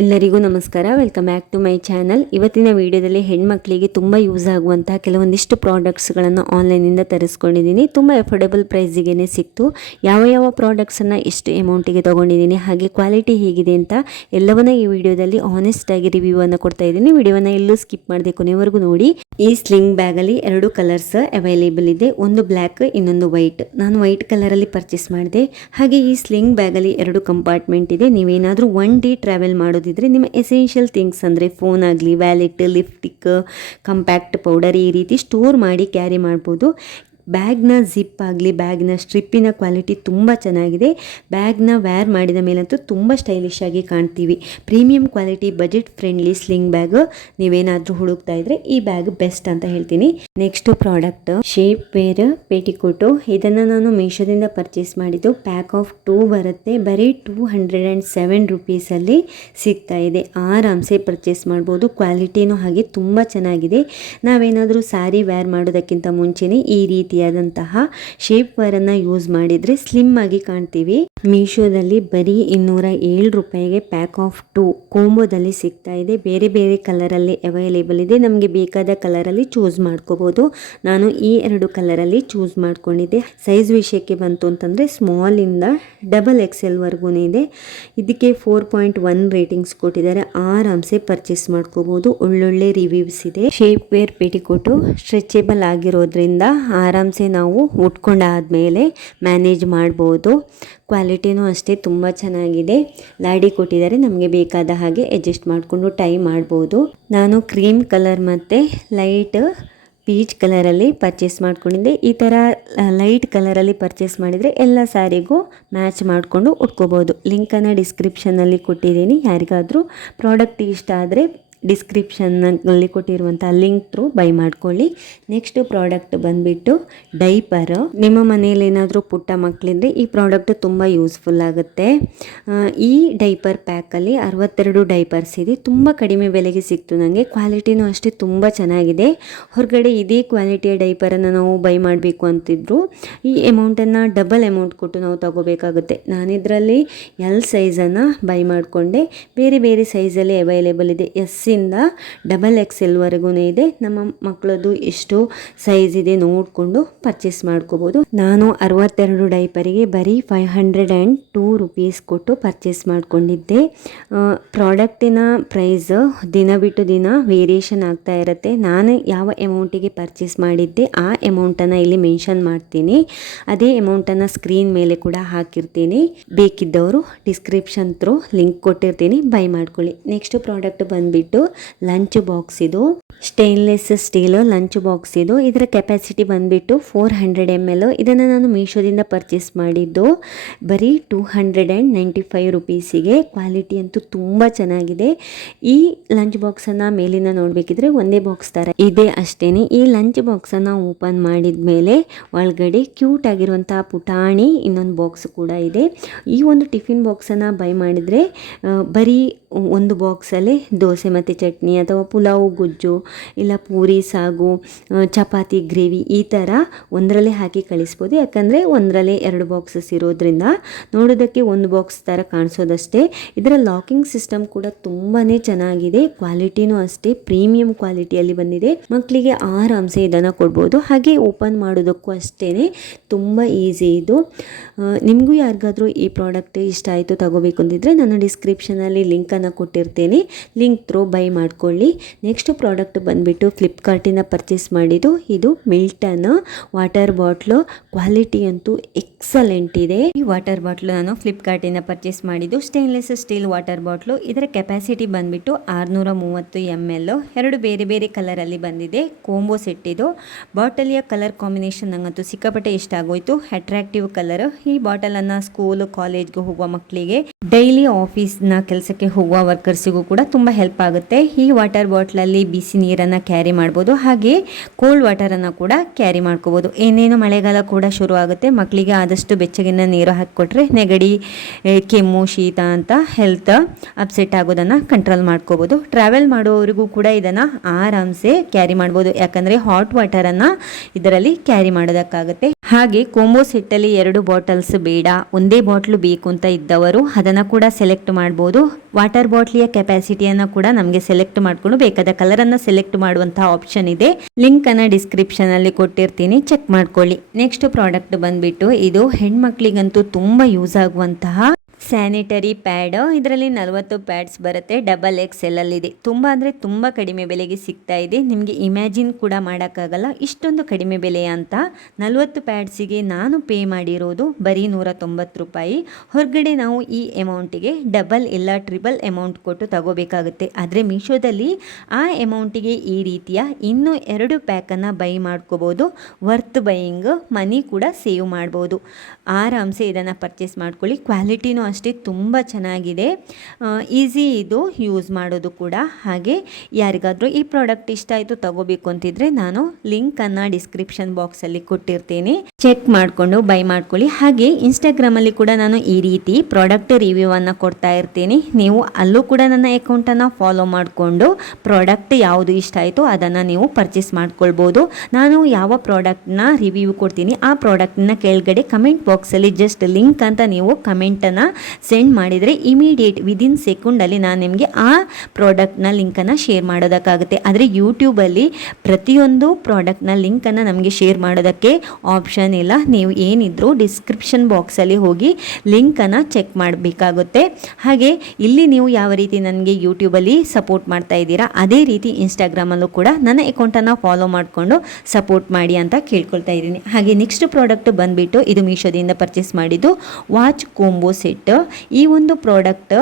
ಎಲ್ಲರಿಗೂ ನಮಸ್ಕಾರ. Welcome back to my channel. ಇವತ್ತಿನ ವಿಡಿಯೋದಲ್ಲಿ ಹೆಣ್ಮಕ್ಳಿಗೆ ತುಂಬ ಯೂಸ್ ಆಗುವಂತಹ ಕೆಲವೊಂದಿಷ್ಟು ಪ್ರಾಡಕ್ಟ್ಸ್ಗಳನ್ನು ಆನ್ಲೈನಿಂದ ತರಿಸ್ಕೊಂಡಿದ್ದೀನಿ. ತುಂಬ ಅಫೋರ್ಡೆಬಲ್ ಪ್ರೈಸಿಗೆ ಸಿಕ್ತು. ಯಾವ ಪ್ರಾಡಕ್ಟ್ಸನ್ನು ಎಷ್ಟು ಅಮೌಂಟಿಗೆ ತೊಗೊಂಡಿದ್ದೀನಿ, ಹಾಗೆ ಕ್ವಾಲಿಟಿ ಹೇಗಿದೆ ಅಂತ ಎಲ್ಲವನ್ನ ಈ ವಿಡಿಯೋದಲ್ಲಿ ಆನೆಸ್ಟಾಗಿ ರಿವ್ಯೂವನ್ನು ಕೊಡ್ತಾ ಇದ್ದೀನಿ. ವಿಡಿಯೋವನ್ನು ಎಲ್ಲೂ ಸ್ಕಿಪ್ ಮಾಡದೆ ಕೊನೆವರೆಗೂ ನೋಡಿ. ಈ ಸ್ಲಿಂಗ್ ಬ್ಯಾಗಲ್ಲಿ 2 ಕಲರ್ಸ್ ಅವೈಲೇಬಲ್ ಇದೆ. ಒಂದು ಬ್ಲ್ಯಾಕ್, ಇನ್ನೊಂದು ವೈಟ್. ನಾನು ವೈಟ್ ಕಲರಲ್ಲಿ ಪರ್ಚೇಸ್ ಮಾಡಿದೆ. ಹಾಗೆ ಈ ಸ್ಲಿಂಗ್ ಬ್ಯಾಗಲ್ಲಿ 2 ಕಂಪಾರ್ಟ್ಮೆಂಟ್ ಇದೆ. ನೀವೇನಾದರೂ 1 ಡೇ ಟ್ರಾವೆಲ್ ಮಾಡೋದಿದ್ರೆ ನಿಮ್ಮ ಎಸೆನ್ಷಿಯಲ್ ಥಿಂಗ್ಸ್ ಅಂದರೆ ಫೋನ್ ಆಗಲಿ, ವ್ಯಾಲೆಟ್, ಲಿಪ್ಸ್ಟಿಕ್, ಕಂಪ್ಯಾಕ್ಟ್ ಪೌಡರ್ ಈ ರೀತಿ ಸ್ಟೋರ್ ಮಾಡಿ ಕ್ಯಾರಿ ಮಾಡ್ಬೋದು. ಬ್ಯಾಗ್ನ ಜಿಪ್ ಆಗಲಿ, ಬ್ಯಾಗ್ನ ಸ್ಟ್ರಿಪ್ಪಿನ ಕ್ವಾಲಿಟಿ ತುಂಬ ಚೆನ್ನಾಗಿದೆ. ಬ್ಯಾಗ್ನ ವೇರ್ ಮಾಡಿದ ಮೇಲಂತೂ ತುಂಬ ಸ್ಟೈಲಿಶ್ ಆಗಿ ಕಾಣ್ತೀವಿ. Premium quality, budget friendly sling bag ನೀವೇನಾದರೂ ಹುಡುಕ್ತಾ ಇದ್ರೆ ಈ ಬ್ಯಾಗ್ ಬೆಸ್ಟ್ ಅಂತ ಹೇಳ್ತೀನಿ. Next product shape wear petticoat. ಇದನ್ನು ನಾನು ಮೀಶೋದಿಂದ ಪರ್ಚೇಸ್ ಮಾಡಿದ್ದು. ಪ್ಯಾಕ್ ಆಫ್ 2 ಬರುತ್ತೆ. ಬರೀ 207 ರುಪೀಸಲ್ಲಿ ಸಿಗ್ತಾ ಇದೆ. ಆರಾಮ್ಸೆ ಪರ್ಚೇಸ್ ಮಾಡ್ಬೋದು. ಕ್ವಾಲಿಟಿನೂ ಹಾಗೆ ತುಂಬ ಚೆನ್ನಾಗಿದೆ. ನಾವೇನಾದರೂ ಸ್ಯಾರಿ ವೇರ್ ಮಾಡೋದಕ್ಕಿಂತ ಮುಂಚೆನೇ ಈ ರೀತಿ ಶೇಪ್ ವೇರ್ ಅನ್ನ ಯೂಸ್ ಮಾಡಿದ್ರೆ ಸ್ಲಿಮ್ ಆಗಿ ಕಾಣ್ತೀವಿ. ಮೀಶೋದಲ್ಲಿ ಬರೀ 207 ರೂಪಾಯಿಗೆ ಪ್ಯಾಕ್ ಆಫ್ 2 ಕೋಂಬೋದಲ್ಲಿ ಸಿಗ್ತಾ ಇದೆ. ಬೇರೆ ಬೇರೆ ಕಲರಲ್ಲಿ ಅವೈಲೇಬಲ್ ಇದೆ. ನಮಗೆ ಬೇಕಾದ ಕಲರಲ್ಲಿ ಚೂಸ್ ಮಾಡ್ಕೋಬಹುದು. ನಾನು ಈ 2 ಕಲರಲ್ಲಿ ಚೂಸ್ ಮಾಡ್ಕೊಂಡಿದ್ದೆ. ಸೈಜ್ ವಿಷಯಕ್ಕೆ ಬಂತು ಅಂತಂದರೆ ಸ್ಮಾಲ್ ಇಂದ XXL ವರೆಗೂ ಇದೆ. ಇದಕ್ಕೆ 4.1 ರೇಟಿಂಗ್ಸ್ ಕೊಟ್ಟಿದ್ದಾರೆ. ಆರಾಮ್ಸೆ ಪರ್ಚೇಸ್ ಮಾಡ್ಕೋಬಹುದು. ಒಳ್ಳೊಳ್ಳೆ ರಿವ್ಯೂಸ್ ಇದೆ. ಶೇಪ್ ವೇರ್ ಪೇಟಿಕೋಟು ಸ್ಟ್ರೆಚೆಬಲ್ ಆಗಿರೋದ್ರಿಂದ ಆರಾಮ್ಸೆ ನಾವು ಉಟ್ಕೊಂಡಾದ್ಮೇಲೆ ಮ್ಯಾನೇಜ್ ಮಾಡ್ಬೋದು. ಕ್ವಾಲಿಟಿನೂ ಅಷ್ಟೇ ತುಂಬ ಚೆನ್ನಾಗಿದೆ. ಲಾಡಿ ಕೊಟ್ಟಿದ್ದಾರೆ. ನಮಗೆ ಬೇಕಾದ ಹಾಗೆ ಅಡ್ಜಸ್ಟ್ ಮಾಡಿಕೊಂಡು ಟೈ ಮಾಡ್ಬೋದು. ನಾನು ಕ್ರೀಮ್ ಕಲರ್ ಮತ್ತು ಲೈಟ್ ಪೀಚ್ ಕಲರಲ್ಲಿ ಪರ್ಚೇಸ್ ಮಾಡ್ಕೊಂಡಿದ್ದೆ. ಈ ಥರ ಲೈಟ್ ಕಲರಲ್ಲಿ ಪರ್ಚೇಸ್ ಮಾಡಿದರೆ ಎಲ್ಲ ಸ್ಯಾರಿಗೂ ಮ್ಯಾಚ್ ಮಾಡಿಕೊಂಡು ಉಟ್ಕೋಬೋದು. ಲಿಂಕನ್ನು ಡಿಸ್ಕ್ರಿಪ್ಷನ್ನಲ್ಲಿ ಕೊಟ್ಟಿದ್ದೀನಿ. ಯಾರಿಗಾದರೂ ಪ್ರಾಡಕ್ಟ್ ಇಷ್ಟ ಆದರೆ ಡಿಸ್ಕ್ರಿಪ್ಷನ್ನಲ್ಲಿ ಕೊಟ್ಟಿರುವಂಥ ಲಿಂಕ್ ಥ್ರೂ ಬೈ ಮಾಡ್ಕೊಳ್ಳಿ. ನೆಕ್ಸ್ಟ್ ಪ್ರಾಡಕ್ಟ್ ಬಂದುಬಿಟ್ಟು ಡೈಪರ್. ನಿಮ್ಮ ಮನೇಲಿ ಏನಾದರೂ ಪುಟ್ಟ ಮಕ್ಕಳಿದ್ರೆ ಈ ಪ್ರಾಡಕ್ಟ್ ತುಂಬ ಯೂಸ್ಫುಲ್ ಆಗುತ್ತೆ. ಈ ಡೈಪರ್ ಪ್ಯಾಕಲ್ಲಿ 62 ಡೈಪರ್ಸ್ ಇದೆ. ತುಂಬ ಕಡಿಮೆ ಬೆಲೆಗೆ ಸಿಕ್ತು ನನಗೆ. ಕ್ವಾಲಿಟಿನೂ ಅಷ್ಟೇ ತುಂಬ ಚೆನ್ನಾಗಿದೆ. ಹೊರಗಡೆ ಇದೇ ಕ್ವಾಲಿಟಿಯ ಡೈಪರನ್ನು ನಾವು ಬೈ ಮಾಡಬೇಕು ಅಂತಿದ್ರು ಈ ಅಮೌಂಟನ್ನು ಡಬಲ್ ಅಮೌಂಟ್ ಕೊಟ್ಟು ನಾವು ತಗೋಬೇಕಾಗುತ್ತೆ. ನಾನಿದರಲ್ಲಿ L ಸೈಜನ್ನು ಬೈ ಮಾಡಿಕೊಂಡೆ. ಬೇರೆ ಬೇರೆ ಸೈಜಲ್ಲಿ ಅವೈಲೇಬಲ್ ಇದೆ. ಇಂದ XXL ವರೆಗೂ ಇದೆ. ನಮ್ಮ ಮಕ್ಕಳದ್ದು ಎಷ್ಟು ಸೈಜ್ ಇದೆ ನೋಡಿಕೊಂಡು ಪರ್ಚೇಸ್ ಮಾಡ್ಕೋಬಹುದು. ನಾನು 62 ಡೈಪರಿಗೆ ಬರೀ 502 ರುಪೀಸ್ ಕೊಟ್ಟು ಪರ್ಚೇಸ್ ಮಾಡ್ಕೊಂಡಿದ್ದೆ. ಪ್ರಾಡಕ್ಟಿನ ಪ್ರೈಸ್ ದಿನ ಬಿಟ್ಟು ದಿನ ವೇರಿಯೇಷನ್ ಆಗ್ತಾ ಇರುತ್ತೆ. ನಾನು ಯಾವ ಅಮೌಂಟಿಗೆ ಪರ್ಚೇಸ್ ಮಾಡಿದ್ದೆ ಆ ಅಮೌಂಟನ್ನು ಇಲ್ಲಿ ಮೆನ್ಷನ್ ಮಾಡ್ತೀನಿ. ಅದೇ ಅಮೌಂಟನ್ನು ಸ್ಕ್ರೀನ್ ಮೇಲೆ ಕೂಡ ಹಾಕಿರ್ತೀನಿ. ಬೇಕಿದ್ದವರು ಡಿಸ್ಕ್ರಿಪ್ಷನ್ ಥ್ರೂ ಲಿಂಕ್ ಕೊಟ್ಟಿರ್ತೀನಿ, ಬೈ ಮಾಡ್ಕೊಳ್ಳಿ. ನೆಕ್ಸ್ಟ್ ಪ್ರಾಡಕ್ಟ್ ಬಂದುಬಿಟ್ಟು ಲಂಚ್ ಬಾಕ್ಸ್. ಇದು ಸ್ಟೇನ್ಲೆಸ್ ಸ್ಟೀಲ್ ಲಂಚ್ ಬಾಕ್ಸ್. ಇದು ಇದರ ಕೆಪಾಸಿಟಿ ಬಂದುಬಿಟ್ಟು 400 ml. ಇದನ್ನು ನಾನು ಮೀಶೋದಿಂದ ಪರ್ಚೇಸ್ ಮಾಡಿದ್ದು ಬರೀ 295 ರುಪೀಸಿಗೆ. ಕ್ವಾಲಿಟಿ ಅಂತೂ ತುಂಬ ಚೆನ್ನಾಗಿದೆ. ಈ ಲಂಚ್ ಬಾಕ್ಸನ್ನು ಮೇಲಿನ ನೋಡಬೇಕಿದ್ರೆ ಒಂದೇ ಬಾಕ್ಸ್ ಥರ ಇದೆ ಅಷ್ಟೇ. ಈ ಲಂಚ್ ಬಾಕ್ಸನ್ನು ಓಪನ್ ಮಾಡಿದ ಮೇಲೆ ಒಳಗಡೆ ಕ್ಯೂಟ್ ಆಗಿರುವಂಥ ಪುಟಾಣಿ ಇನ್ನೊಂದು ಬಾಕ್ಸ್ ಕೂಡ ಇದೆ. ಈ ಒಂದು ಟಿಫಿನ್ ಬಾಕ್ಸನ್ನು ಬೈ ಮಾಡಿದರೆ ಬರೀ ಒಂದು ಬಾಕ್ಸಲ್ಲಿ ದೋಸೆ ಮತ್ತು ಚಟ್ನಿ ಅಥವಾ ಪುಲಾವ್ ಗೊಜ್ಜು, ಇಲ್ಲ ಪೂರಿ ಸಾಗು, ಚಪಾತಿ ಗ್ರೇವಿ ಈ ಥರ ಒಂದರಲ್ಲೇ ಹಾಕಿ ಕಳಿಸ್ಬೋದು. ಯಾಕಂದರೆ ಒಂದರಲ್ಲೇ 2 ಬಾಕ್ಸಸ್ ಇರೋದ್ರಿಂದ ನೋಡೋದಕ್ಕೆ ಒಂದು ಬಾಕ್ಸ್ ಥರ ಕಾಣಿಸೋದಷ್ಟೇ. ಇದರ ಲಾಕಿಂಗ್ ಸಿಸ್ಟಮ್ ಕೂಡ ತುಂಬಾ ಚೆನ್ನಾಗಿದೆ. ಕ್ವಾಲಿಟಿನೂ ಅಷ್ಟೇ ಪ್ರೀಮಿಯಂ ಕ್ವಾಲಿಟಿಯಲ್ಲಿ ಬಂದಿದೆ. ಮಕ್ಕಳಿಗೆ ಆರಾಮ್ಸೆ ಇದನ್ನು ಕೊಡ್ಬೋದು. ಹಾಗೆ ಓಪನ್ ಮಾಡೋದಕ್ಕೂ ಅಷ್ಟೇ ತುಂಬ ಈಸಿ ಇದು. ನಿಮಗೂ ಯಾರಿಗಾದರೂ ಈ ಪ್ರಾಡಕ್ಟ್ ಇಷ್ಟ ಆಯಿತು ತಗೋಬೇಕು ಅಂತಿದ್ರೆ ನಾನು ಡಿಸ್ಕ್ರಿಪ್ಷನಲ್ಲಿ ಲಿಂಕನ್ನು ಕೊಟ್ಟಿರ್ತೀನಿ. ಲಿಂಕ್ ಥ್ರೂ ಬೈ ಮಾಡ್ಕೊಳ್ಳಿ. ನೆಕ್ಸ್ಟ್ ಪ್ರಾಡಕ್ಟ್ ಬಂದುಬಿಟ್ಟು ಫ್ಲಿಪ್ಕಾರ್ಟಿಂದ ಪರ್ಚೇಸ್ ಮಾಡಿದ್ದು. ಇದು ಮಿಲ್ಟನ್ ವಾಟರ್ ಬಾಟ್ಲು. ಕ್ವಾಲಿಟಿ ಅಂತೂ ಎಕ್ಸಲೆಂಟ್ ಇದೆ. ಈ ವಾಟರ್ ಬಾಟ್ಲು ನಾನು ಫ್ಲಿಪ್ಕಾರ್ಟಿಂದ ಪರ್ಚೇಸ್ ಮಾಡಿದ್ದು. Stainless steel water bottle. ಇದರ ಕೆಪಾಸಿಟಿ ಬಂದುಬಿಟ್ಟು 630 ml. 2 ಬೇರೆ ಬೇರೆ ಕಲರಲ್ಲಿ ಬಂದಿದೆ. ಕೋಂಬೋ ಸೆಟ್ ಇದು. ಬಾಟಲಿಯ ಕಲರ್ ಕಾಂಬಿನೇಷನ್ ನಂಗಂತೂ ಸಿಕ್ಕಾಪಟ್ಟೆ ಇಷ್ಟ ಆಗೋಯ್ತು. Attractive colour. ಈ ಬಾಟಲನ್ನು ಸ್ಕೂಲ್ ಕಾಲೇಜ್ಗೆ ಹೋಗುವ ಮಕ್ಕಳಿಗೆ, ಡೈಲಿ ಆಫೀಸ್ನ ಕೆಲಸಕ್ಕೆ ಹೋಗುವ ವರ್ಕರ್ಸಿಗೂ ಕೂಡ ತುಂಬ ಹೆಲ್ಪ್ ಆಗುತ್ತೆ. ಈ ವಾಟರ್ ಬಾಟ್ಲಲ್ಲಿ ಬಿಸಿ ನೀರನ್ನು ಕ್ಯಾರಿ ಮಾಡ್ಬೋದು. ಹಾಗೆ ಕೋಲ್ಡ್ ವಾಟರನ್ನು ಕೂಡ ಕ್ಯಾರಿ ಮಾಡ್ಕೋಬೋದು. ಏನೇನು ಮಳೆಗಾಲ ಕೂಡ ಶುರು ಆಗುತ್ತೆ. ಮಕ್ಕಳಿಗೆ ಆದಷ್ಟು ಬೆಚ್ಚಗಿನ ನೀರು ಹಾಕಿಕೊಟ್ರೆ ನೆಗಡಿ, ಕೆಮ್ಮು, ಶೀತ ಅಂತ ಹೆಲ್ತ್ ಅಪ್ಸೆಟ್ ಆಗೋದನ್ನು ಕಂಟ್ರೋಲ್ ಮಾಡ್ಕೋಬೋದು. ಟ್ರಾವೆಲ್ ಮಾಡೋವರಿಗೂ ಕೂಡ ಇದನ್ನು ಆರಾಮ್ಸೆ ಕ್ಯಾರಿ ಮಾಡ್ಬೋದು. ಯಾಕಂದರೆ ಹಾಟ್ ವಾಟರನ್ನು ಇದರಲ್ಲಿ ಕ್ಯಾರಿ ಮಾಡೋದಕ್ಕಾಗುತ್ತೆ. ಹಾಗೆ ಕೋಂಬೋ ಸೆಟ್ಟಲ್ಲಿ 2 ಬಾಟಲ್ಸ್ ಬೇಡ, ಒಂದೇ ಬಾಟ್ಲು ಬೇಕು ಅಂತ ಇದ್ದವರು ಅದನ್ನು ಕೂಡ ಸೆಲೆಕ್ಟ್ ಮಾಡ್ಬೋದು. ವಾಟರ್ ಬಾಟ್ಲಿಯ ಕೆಪಾಸಿಟಿಯನ್ನು ಕೂಡ ನಮಗೆ ಸೆಲೆಕ್ಟ್ ಮಾಡಿಕೊಂಡು ಬೇಕಾದ ಕಲರನ್ನು ಸೆಲೆಕ್ಟ್ ಮಾಡುವಂತಹ ಆಪ್ಷನ್ ಇದೆ. ಲಿಂಕನ್ನು ಡಿಸ್ಕ್ರಿಪ್ಷನಲ್ಲಿ ಕೊಟ್ಟಿರ್ತೀನಿ, ಚೆಕ್ ಮಾಡ್ಕೊಳ್ಳಿ. ನೆಕ್ಸ್ಟ್ ಪ್ರಾಡಕ್ಟ್ ಬಂದುಬಿಟ್ಟು ಇದು ಹೆಣ್ಮಕ್ಳಿಗಂತೂ ತುಂಬ ಯೂಸ್ ಆಗುವಂತಹ ಸ್ಯಾನಿಟರಿ ಪ್ಯಾಡ್. ಇದರಲ್ಲಿ 40 ಪ್ಯಾಡ್ಸ್ ಬರುತ್ತೆ, XXL ಅಲ್ಲಿದೆ. ತುಂಬ ಅಂದರೆ ತುಂಬ ಕಡಿಮೆ ಬೆಲೆಗೆ ಸಿಗ್ತಾ ಇದೆ. ನಿಮಗೆ ಇಮ್ಯಾಜಿನ್ ಕೂಡ ಮಾಡೋಕ್ಕಾಗಲ್ಲ ಇಷ್ಟೊಂದು ಕಡಿಮೆ ಬೆಲೆ ಅಂತ. 40 ಪ್ಯಾಡ್ಸಿಗೆ ನಾನು ಪೇ ಮಾಡಿರೋದು ಬರೀ 190 ರೂಪಾಯಿ. ಹೊರಗಡೆ ನಾವು ಈ ಅಮೌಂಟಿಗೆ ಡಬಲ್ ಇಲ್ಲ ಟ್ರಿಬಲ್ ಅಮೌಂಟ್ ಕೊಟ್ಟು ತಗೋಬೇಕಾಗುತ್ತೆ. ಆದರೆ ಮೀಶೋದಲ್ಲಿ ಆ ಅಮೌಂಟಿಗೆ ಈ ರೀತಿಯ ಇನ್ನೂ 2 ಪ್ಯಾಕನ್ನು ಬೈ ಮಾಡ್ಕೋಬೋದು. ವರ್ತ್ ಬೈಯಿಂಗ್, ಮನಿ ಕೂಡ ಸೇವ್ ಮಾಡ್ಬೋದು. ಆರಾಮ್ಸೆ ಇದನ್ನು ಪರ್ಚೇಸ್ ಮಾಡ್ಕೊಳ್ಳಿ. ಕ್ವಾಲಿಟಿನೂ ಅಷ್ಟೇ ತುಂಬ ಚೆನ್ನಾಗಿದೆ, ಈಸಿ ಇದು ಯೂಸ್ ಮಾಡೋದು ಕೂಡ. ಹಾಗೆ ಯಾರಿಗಾದರೂ ಈ ಪ್ರಾಡಕ್ಟ್ ಇಷ್ಟ ಆಯಿತು ತಗೋಬೇಕು ಅಂತಿದ್ರೆ ನಾನು ಲಿಂಕನ್ನು ಡಿಸ್ಕ್ರಿಪ್ಷನ್ ಬಾಕ್ಸಲ್ಲಿ ಕೊಟ್ಟಿರ್ತೀನಿ, ಚೆಕ್ ಮಾಡಿಕೊಂಡು ಬೈ ಮಾಡ್ಕೊಳ್ಳಿ. ಹಾಗೆ ಇನ್ಸ್ಟಾಗ್ರಾಮಲ್ಲಿ ಕೂಡ ನಾನು ಈ ರೀತಿ ಪ್ರಾಡಕ್ಟ್ ರಿವ್ಯೂವನ್ನು ಕೊಡ್ತಾ ಇರ್ತೀನಿ. ನೀವು ಅಲ್ಲೂ ಕೂಡ ನನ್ನ ಅಕೌಂಟನ್ನು ಫಾಲೋ ಮಾಡಿಕೊಂಡು ಪ್ರಾಡಕ್ಟ್ ಯಾವುದು ಇಷ್ಟ ಆಯಿತು ಅದನ್ನು ನೀವು ಪರ್ಚೇಸ್ ಮಾಡ್ಕೊಳ್ಬೋದು. ನಾನು ಯಾವ ಪ್ರಾಡಕ್ಟ್ನ ರಿವ್ಯೂ ಕೊಡ್ತೀನಿ ಆ ಪ್ರಾಡಕ್ಟ್ನ ಕೆಳಗಡೆ ಕಮೆಂಟ್ ಬಾಕ್ಸಲ್ಲಿ ಜಸ್ಟ್ ಲಿಂಕ್ ಅಂತ ನೀವು ಕಮೆಂಟನ್ನು ಸೆಂಡ್ ಮಾಡಿದರೆ ಇಮಿಡಿಯೇಟ್ ವಿದಿನ್ ಸೆಕೆಂಡಲ್ಲಿ ನಾನು ನಿಮಗೆ ಆ ಪ್ರಾಡಕ್ಟ್ನ ಲಿಂಕನ್ನು ಶೇರ್ ಮಾಡೋದಕ್ಕಾಗುತ್ತೆ. ಆದರೆ ಯೂಟ್ಯೂಬಲ್ಲಿ ಪ್ರತಿಯೊಂದು ಪ್ರಾಡಕ್ಟ್ನ ಲಿಂಕನ್ನು ನಮಗೆ ಶೇರ್ ಮಾಡೋದಕ್ಕೆ ಆಪ್ಷನ್ ಇಲ್ಲ. ನೀವು ಏನಿದ್ರು ಡಿಸ್ಕ್ರಿಪ್ಷನ್ ಬಾಕ್ಸಲ್ಲಿ ಹೋಗಿ ಲಿಂಕನ್ನು ಚೆಕ್ ಮಾಡಬೇಕಾಗುತ್ತೆ. ಹಾಗೆ ಇಲ್ಲಿ ನೀವು ಯಾವ ರೀತಿ ನನಗೆ ಯೂಟ್ಯೂಬಲ್ಲಿ ಸಪೋರ್ಟ್ ಮಾಡ್ತಾ ಇದ್ದೀರಾ ಅದೇ ರೀತಿ ಇನ್ಸ್ಟಾಗ್ರಾಮಲ್ಲೂ ಕೂಡ ನನ್ನ ಅಕೌಂಟನ್ನು ಫಾಲೋ ಮಾಡಿಕೊಂಡು ಸಪೋರ್ಟ್ ಮಾಡಿ ಅಂತ ಕೇಳ್ಕೊಳ್ತಾ ಇದ್ದೀನಿ. ಹಾಗೆ ನೆಕ್ಸ್ಟ್ ಪ್ರಾಡಕ್ಟ್ ಬಂದುಬಿಟ್ಟು ಇದು ಮೀಶೋದಿಂದ ಪರ್ಚೇಸ್ ಮಾಡಿದ್ದು ವಾಚ್ ಕೋಂಬೋ ಸೆಟ್. ಈ ಒಂದು ಪ್ರಾಡಕ್ಟ್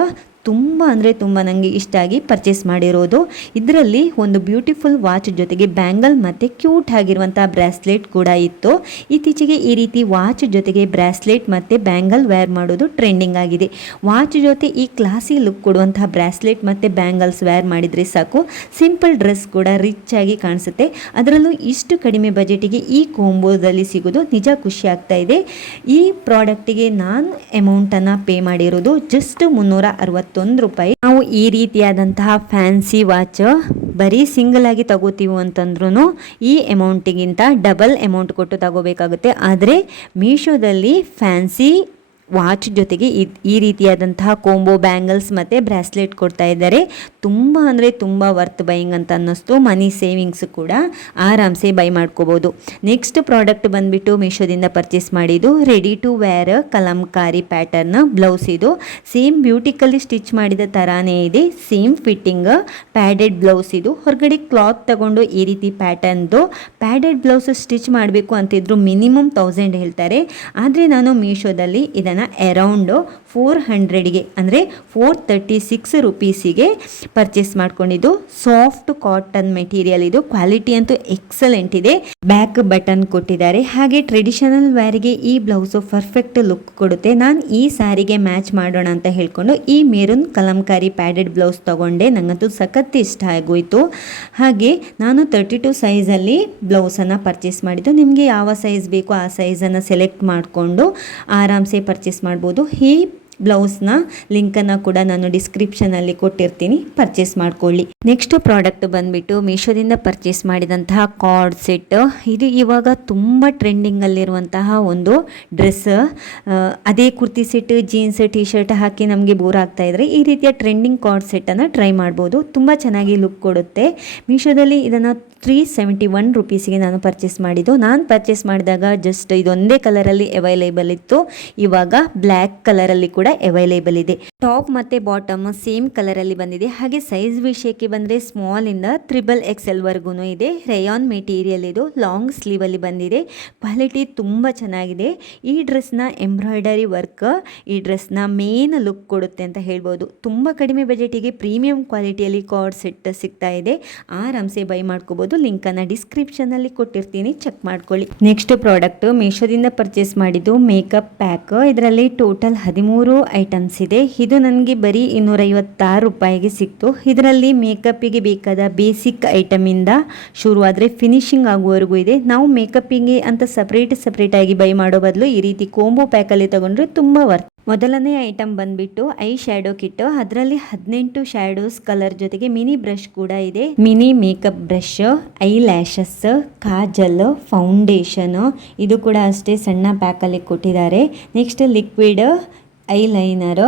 ತುಂಬ ಅಂದರೆ ತುಂಬ ನನಗೆ ಇಷ್ಟ ಆಗಿ ಪರ್ಚೇಸ್ ಮಾಡಿರೋದು. ಇದರಲ್ಲಿ ಒಂದು ಬ್ಯೂಟಿಫುಲ್ ವಾಚ್ ಜೊತೆಗೆ ಬ್ಯಾಂಗಲ್ ಮತ್ತು ಕ್ಯೂಟ್ ಆಗಿರುವಂಥ ಬ್ರಾಸ್ಲೆಟ್ ಕೂಡ ಇತ್ತು. ಇತ್ತೀಚೆಗೆ ಈ ರೀತಿ ವಾಚ್ ಜೊತೆಗೆ ಬ್ರಾಸ್ಲೆಟ್ ಮತ್ತು ಬ್ಯಾಂಗಲ್ ವೇರ್ ಮಾಡೋದು ಟ್ರೆಂಡಿಂಗ್ ಆಗಿದೆ. ವಾಚ್ ಜೊತೆ ಈ ಕ್ಲಾಸಿ ಲುಕ್ ಕೊಡುವಂತಹ ಬ್ರಾಸ್ಲೆಟ್ ಮತ್ತು ಬ್ಯಾಂಗಲ್ಸ್ ವೇರ್ ಮಾಡಿದರೆ ಸಾಕು, ಸಿಂಪಲ್ ಡ್ರೆಸ್ ಕೂಡ ರಿಚ್ ಆಗಿ ಕಾಣಿಸುತ್ತೆ. ಅದರಲ್ಲೂ ಇಷ್ಟು ಕಡಿಮೆ ಬಜೆಟಿಗೆ ಈ ಕೋಂಬೋದಲ್ಲಿ ಸಿಗೋದು ನಿಜ ಖುಷಿ ಆಗ್ತಾ ಇದೆ. ಈ ಪ್ರಾಡಕ್ಟಿಗೆ ನಾನು ಅಮೌಂಟನ್ನು ಪೇ ಮಾಡಿರೋದು ಜಸ್ಟ್ 361 ರೂಪಾಯಿ. ನಾವು ಈ ರೀತಿಯಾದಂತಹ ಫ್ಯಾನ್ಸಿ ವಾಚ್ ಬರೀ ಸಿಂಗಲ್ ಆಗಿ ತಗೋತೀವಿ ಅಂತಂದ್ರೂ ಈ ಅಮೌಂಟಿಗಿಂತ ಡಬಲ್ ಅಮೌಂಟ್ ಕೊಟ್ಟು ತಗೋಬೇಕಾಗುತ್ತೆ. ಆದರೆ ಮೀಶೋದಲ್ಲಿ ಫ್ಯಾನ್ಸಿ ವಾಚ್ ಜೊತೆಗೆ ಈ ರೀತಿಯಾದಂತಹ ಕೋಂಬೋ ಬ್ಯಾಂಗಲ್ಸ್ ಮತ್ತು ಬ್ರಾಸ್ಲೆಟ್ ಕೊಡ್ತಾ ಇದ್ದಾರೆ. ತುಂಬ ಅಂದರೆ ತುಂಬ ವರ್ತ್ ಬೈಯಿಂಗ್ ಅಂತ ಅನ್ನಿಸ್ತು. ಮನಿ ಸೇವಿಂಗ್ಸ್ ಕೂಡ ಆರಾಮ್ಸೆ ಬೈ ಮಾಡ್ಕೋಬೋದು. ನೆಕ್ಸ್ಟ್ ಪ್ರಾಡಕ್ಟ್ ಬಂದುಬಿಟ್ಟು ಮೀಶೋದಿಂದ ಪರ್ಚೇಸ್ ಮಾಡಿದ್ದು ready to wear Kalamkari pattern blouse. ಇದು ಸೇಮ್ ಬ್ಯೂಟಿಕಲ್ಲಿ ಸ್ಟಿಚ್ ಮಾಡಿದ ಥರಾನೇ ಇದೆ, ಸೇಮ್ ಫಿಟ್ಟಿಂಗ್ ಪ್ಯಾಡೆಡ್ ಬ್ಲೌಸ್. ಇದು ಹೊರಗಡೆ ಕ್ಲಾತ್ ತಗೊಂಡು ಈ ರೀತಿ ಪ್ಯಾಟರ್ನ್ದು ಪ್ಯಾಡೆಡ್ ಬ್ಲೌಸ್ ಸ್ಟಿಚ್ ಮಾಡಬೇಕು ಅಂತಿದ್ರು ಮಿನಿಮಮ್ 1000 ಹೇಳ್ತಾರೆ. ಆದರೆ ನಾನು ಮೀಶೋದಲ್ಲಿ ಇದನ್ನು ಅರೌಂಡು 400ಗೆ ಅಂದರೆ 436 ರೂಪೀಸಿಗೆ ಪರ್ಚೇಸ್ ಮಾಡ್ಕೊಂಡಿದ್ದು. ಸಾಫ್ಟ್ ಕಾಟನ್ ಮೆಟೀರಿಯಲ್ ಇದು, ಕ್ವಾಲಿಟಿ ಅಂತೂ ಎಕ್ಸಲೆಂಟ್ ಇದೆ. ಬ್ಯಾಕ್ ಬಟನ್ ಕೊಟ್ಟಿದ್ದಾರೆ. ಹಾಗೆ ಟ್ರೆಡಿಷನಲ್ ವೇರ್ಗೆ ಈ ಬ್ಲೌಸು ಪರ್ಫೆಕ್ಟ್ ಲುಕ್ ಕೊಡುತ್ತೆ. ನಾನು ಈ ಸ್ಯಾರಿಗೆ ಮ್ಯಾಚ್ ಮಾಡೋಣ ಅಂತ ಹೇಳ್ಕೊಂಡು ಈ ಮೆರೂನ್ ಕಲಂಕಾರಿ ಪ್ಯಾಡೆಡ್ ಬ್ಲೌಸ್ ತಗೊಂಡೆ. ನನಗಂತೂ ಸಖತ್ ಇಷ್ಟ ಆಗೋಯ್ತು. ಹಾಗೆ ನಾನು 32 ಸೈಜಲ್ಲಿ ಬ್ಲೌಸನ್ನು ಪರ್ಚೇಸ್ ಮಾಡಿದ್ದು. ನಿಮಗೆ ಯಾವ ಸೈಜ್ ಬೇಕೋ ಆ ಸೈಜನ್ನು ಸೆಲೆಕ್ಟ್ ಮಾಡಿಕೊಂಡು ಆರಾಮ್ಸೆ ಪರ್ಚೇಸ್ ಮಾಡ್ಬೋದು. ಈ ಬ್ಲೌಸ್ನ ಲಿಂಕನ್ನು ಕೂಡ ನಾನು ಡಿಸ್ಕ್ರಿಪ್ಷನಲ್ಲಿ ಕೊಟ್ಟಿರ್ತೀನಿ, ಪರ್ಚೇಸ್ ಮಾಡ್ಕೊಳ್ಳಿ. ನೆಕ್ಸ್ಟ್ ಪ್ರಾಡಕ್ಟ್ ಬಂದುಬಿಟ್ಟು ಮೀಶೋದಿಂದ ಪರ್ಚೇಸ್ ಮಾಡಿದಂತಹ ಕಾರ್ಡ್ ಸೆಟ್. ಇದು ಇವಾಗ ತುಂಬ ಟ್ರೆಂಡಿಂಗಲ್ಲಿರುವಂತಹ ಒಂದು ಡ್ರೆಸ್. ಅದೇ kurti set, jeans, T shirt ಹಾಕಿ ನಮಗೆ ಬೋರ್ ಆಗ್ತಾ ಇದ್ರೆ ಈ ರೀತಿಯ ಟ್ರೆಂಡಿಂಗ್ ಕಾರ್ಡ್ ಸೆಟ್ಟನ್ನು ಟ್ರೈ ಮಾಡ್ಬೋದು. ತುಂಬ ಚೆನ್ನಾಗಿ ಲುಕ್ ಕೊಡುತ್ತೆ. ಮೀಶೋದಲ್ಲಿ ಇದನ್ನು 371 ರೂಪೀಸಿಗೆ ನಾನು ಪರ್ಚೇಸ್ ಮಾಡಿದ್ದು. ನಾನು ಪರ್ಚೇಸ್ ಮಾಡಿದಾಗ ಜಸ್ಟ್ ಇದೊಂದೇ ಕಲರಲ್ಲಿ ಅವೈಲೇಬಲ್ ಇತ್ತು. ಇವಾಗ ಬ್ಲ್ಯಾಕ್ ಕಲರಲ್ಲಿ ಕೂಡ ಅವೈಲೇಬಲ್ ಇದೆ. ಟಾಪ್ ಮತ್ತು ಬಾಟಮ್ ಸೇಮ್ ಕಲರಲ್ಲಿ ಬಂದಿದೆ. ಹಾಗೆ ಸೈಜ್ ವಿಷಯಕ್ಕೆ ಬಂದರೆ ಸ್ಮಾಲಿಂದ XXL ವರ್ಗೂ ಇದೆ. ರೇಯಾನ್ ಮೆಟೀರಿಯಲ್ ಇದು, ಲಾಂಗ್ ಸ್ಲೀವಲ್ಲಿ ಬಂದಿದೆ. ಕ್ವಾಲಿಟಿ ತುಂಬ ಚೆನ್ನಾಗಿದೆ. ಈ ಡ್ರೆಸ್ನ ಎಂಬ್ರಾಯ್ಡರಿ ವರ್ಕ್ ಈ ಡ್ರೆಸ್ನ ಮೇನ್ ಲುಕ್ ಕೊಡುತ್ತೆ ಅಂತ ಹೇಳ್ಬೋದು. ತುಂಬ ಕಡಿಮೆ ಬಜೆಟಿಗೆ ಪ್ರೀಮಿಯಂ ಕ್ವಾಲಿಟಿಯಲ್ಲಿ ಕಾರ್ಡ್ ಸೆಟ್ ಸಿಗ್ತಾ ಇದೆ. ಆರಾಮ್ಸೆ ಬೈ ಮಾಡ್ಕೋಬೋದು. ಲಿಂಕನ್ನು ಡಿಸ್ಕ್ರಿಪ್ಷನಲ್ಲಿ ಕೊಟ್ಟಿರ್ತೀನಿ, ಚೆಕ್ ಮಾಡ್ಕೊಳ್ಳಿ. ನೆಕ್ಸ್ಟ್ ಪ್ರಾಡಕ್ಟ್ ಮೀಶೋದಿಂದ ಪರ್ಚೇಸ್ ಮಾಡಿದ್ದು ಮೇಕಪ್ ಪ್ಯಾಕ್. ಇದರಲ್ಲಿ ಟೋಟಲ್ 13 3 ಐಟಮ್ಸ್ ಇದೆ. ಇದು ನನಗೆ ಬರೀ 256 ರೂಪಾಯಿಗೆ ಸಿಕ್ತು. ಇದರಲ್ಲಿ ಮೇಕಪ್ಪಿಗೆ ಬೇಕಾದ ಬೇಸಿಕ್ ಐಟಮಿಂದ ಶುರುವಾದರೆ ಫಿನಿಶಿಂಗ್ ಆಗುವವರೆಗೂ ಇದೆ. ನಾವು ಮೇಕಪ್ಪಿಗೆ ಅಂತ ಸಪ್ರೇಟಾಗಿ ಬೈ ಮಾಡೋ ಬದಲು ಈ ರೀತಿ ಕೋಂಬೋ ಪ್ಯಾಕಲ್ಲಿ ತಗೊಂಡ್ರೆ ತುಂಬ ವರ್ತ್. ಮೊದಲನೇ ಐಟಮ್ ಬಂದ್ಬಿಟ್ಟು ಐ ಶ್ಯಾಡೋ ಕಿಟ್. ಅದರಲ್ಲಿ 18 ಶ್ಯಾಡೋಸ್ ಕಲರ್ ಜೊತೆಗೆ ಮಿನಿ ಬ್ರಷ್ ಕೂಡ ಇದೆ. Mini makeup brush, I lashes, Kajal, foundation ಇದು ಕೂಡ ಅಷ್ಟೇ ಸಣ್ಣ ಪ್ಯಾಕಲ್ಲಿ ಕೊಟ್ಟಿದ್ದಾರೆ. ನೆಕ್ಸ್ಟ್ ಲಿಕ್ವಿಡ್ ಐಲೈನರ್,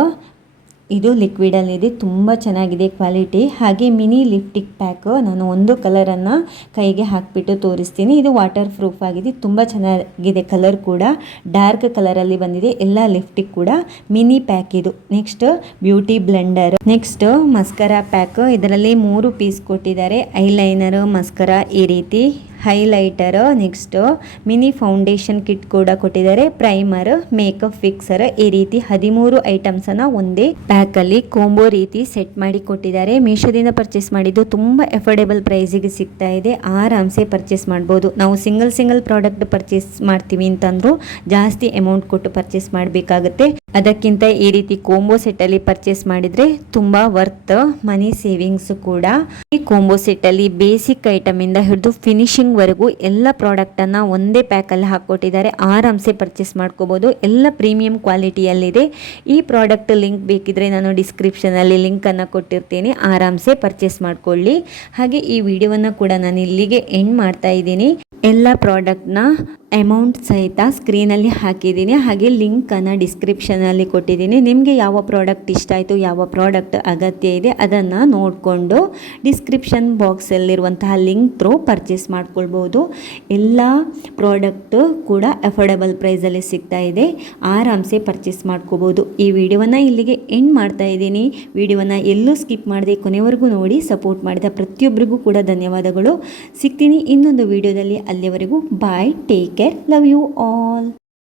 ಇದು ಲಿಕ್ವಿಡಲ್ಲಿದೆ, ತುಂಬ ಚೆನ್ನಾಗಿದೆ ಕ್ವಾಲಿಟಿ. ಹಾಗೆ ಮಿನಿ ಲಿಪ್ಟಿಕ್ ಪ್ಯಾಕ್, ನಾನು ಒಂದು ಕಲರನ್ನು ಕೈಗೆ ಹಾಕಿಬಿಟ್ಟು ತೋರಿಸ್ತೀನಿ. ಇದು ವಾಟರ್ ಪ್ರೂಫ್ ಆಗಿದೆ, ತುಂಬ ಚೆನ್ನಾಗಿದೆ. ಕಲರ್ ಕೂಡ ಡಾರ್ಕ್ ಕಲರಲ್ಲಿ ಬಂದಿದೆ. ಎಲ್ಲ ಲಿಪ್ಟಿಕ್ ಕೂಡ ಮಿನಿ ಪ್ಯಾಕ್ ಇದು. Next beauty blender, next mascara pack. ಇದರಲ್ಲಿ 3 ಪೀಸ್ ಕೊಟ್ಟಿದ್ದಾರೆ. ಐಲೈನರ್, ಮಸ್ಕರಾ ಈ ರೀತಿ, highlighter, next mini foundation kit ಕೂಡ ಕೊಟ್ಟಿದ್ದಾರೆ, ಪ್ರೈಮರ್, ಮೇಕಪ್ ಫಿಕ್ಸರ್ ಈ ರೀತಿ 13 ಐಟಮ್ಸನ್ನು ಒಂದೇ ಪ್ಯಾಕಲ್ಲಿ ಕೋಂಬೋ ರೀತಿ ಸೆಟ್ ಮಾಡಿ ಕೊಟ್ಟಿದ್ದಾರೆ. ಮೀಶೋದಿಂದ ಪರ್ಚೇಸ್ ಮಾಡಿದ್ದು ತುಂಬ ಅಫೋರ್ಡೆಬಲ್ ಪ್ರೈಸಿಗೆ ಸಿಗ್ತಾ ಇದೆ. ಆರಾಮ್ಸೆ ಪರ್ಚೇಸ್ ಮಾಡ್ಬೋದು. ನಾವು ಸಿಂಗಲ್ ಪ್ರಾಡಕ್ಟ್ ಪರ್ಚೇಸ್ ಮಾಡ್ತೀವಿ ಅಂತಂದ್ರೂ ಜಾಸ್ತಿ ಅಮೌಂಟ್ ಕೊಟ್ಟು ಪರ್ಚೇಸ್ ಮಾಡಬೇಕಾಗುತ್ತೆ. ಅದಕ್ಕಿಂತ ಈ ರೀತಿ ಕೋಂಬೋ ಸೆಟ್ಟಲ್ಲಿ ಪರ್ಚೇಸ್ ಮಾಡಿದರೆ ತುಂಬ ವರ್ತ್, ಮನಿ ಸೇವಿಂಗ್ಸ್ ಕೂಡ. ಈ ಕೋಂಬೋ ಸೆಟ್ಟಲ್ಲಿ ಬೇಸಿಕ್ ಐಟಮಿಂದ ಹಿಡಿದು ಫಿನಿಶಿಂಗ್ ವರೆಗೂ ಎಲ್ಲ ಪ್ರಾಡಕ್ಟನ್ನು ಒಂದೇ ಪ್ಯಾಕಲ್ಲಿ ಹಾಕ್ಕೊಟ್ಟಿದ್ದಾರೆ. ಆರಾಮ್ಸೆ ಪರ್ಚೇಸ್ ಮಾಡ್ಕೋಬೋದು. ಎಲ್ಲ ಪ್ರೀಮಿಯಂ ಕ್ವಾಲಿಟಿಯಲ್ಲಿದೆ. ಈ ಪ್ರಾಡಕ್ಟ್ ಲಿಂಕ್ ಬೇಕಿದ್ರೆ ನಾನು ಡಿಸ್ಕ್ರಿಪ್ಷನಲ್ಲಿ ಲಿಂಕನ್ನು ಕೊಟ್ಟಿರ್ತೀನಿ, ಆರಾಮ್ಸೆ ಪರ್ಚೇಸ್ ಮಾಡ್ಕೊಳ್ಳಿ. ಹಾಗೆ ಈ ವಿಡಿಯೋವನ್ನು ಕೂಡ ನಾನು ಇಲ್ಲಿಗೆ ಎಂಡ್ ಮಾಡ್ತಾ ಇದ್ದೀನಿ. ಎಲ್ಲ ಪ್ರಾಡಕ್ಟ್ನ ಅಮೌಂಟ್ ಸಹಿತ ಸ್ಕ್ರೀನಲ್ಲಿ ಹಾಕಿದ್ದೀನಿ. ಹಾಗೆ ಲಿಂಕನ್ನು ಡಿಸ್ಕ್ರಿಪ್ಷನಲ್ಲಿ ಕೊಟ್ಟಿದ್ದೀನಿ. ನಿಮಗೆ ಯಾವ ಪ್ರಾಡಕ್ಟ್ ಇಷ್ಟ ಆಯಿತು, ಯಾವ ಪ್ರಾಡಕ್ಟ್ ಅಗತ್ಯ ಇದೆ ಅದನ್ನು ನೋಡಿಕೊಂಡು ಡಿಸ್ಕ್ರಿಪ್ಷನ್ ಬಾಕ್ಸಲ್ಲಿರುವಂತಹ ಲಿಂಕ್ ಥ್ರೂ ಪರ್ಚೇಸ್ ಮಾಡ್ಕೊಳ್ಬೋದು. ಎಲ್ಲ ಪ್ರಾಡಕ್ಟು ಕೂಡ ಅಫೋರ್ಡೆಬಲ್ ಪ್ರೈಸಲ್ಲಿ ಸಿಗ್ತಾ ಇದೆ. ಆರಾಮ್ಸೆ ಪರ್ಚೇಸ್ ಮಾಡ್ಕೋಬೋದು. ಈ ವಿಡಿಯೋವನ್ನು ಇಲ್ಲಿಗೆ ಎಂಡ್ ಮಾಡ್ತಾ ಇದ್ದೀನಿ. ವಿಡಿಯೋವನ್ನು ಎಲ್ಲೂ ಸ್ಕಿಪ್ ಮಾಡದೆ ಕೊನೆವರೆಗೂ ನೋಡಿ ಸಪೋರ್ಟ್ ಮಾಡಿದ ಪ್ರತಿಯೊಬ್ಬರಿಗೂ ಕೂಡ ಧನ್ಯವಾದಗಳು. ಸಿಗ್ತೀನಿ ಇನ್ನೊಂದು ವಿಡಿಯೋದಲ್ಲಿ. ಅಲ್ಲಿವರೆಗೂ bye, take care, love you all.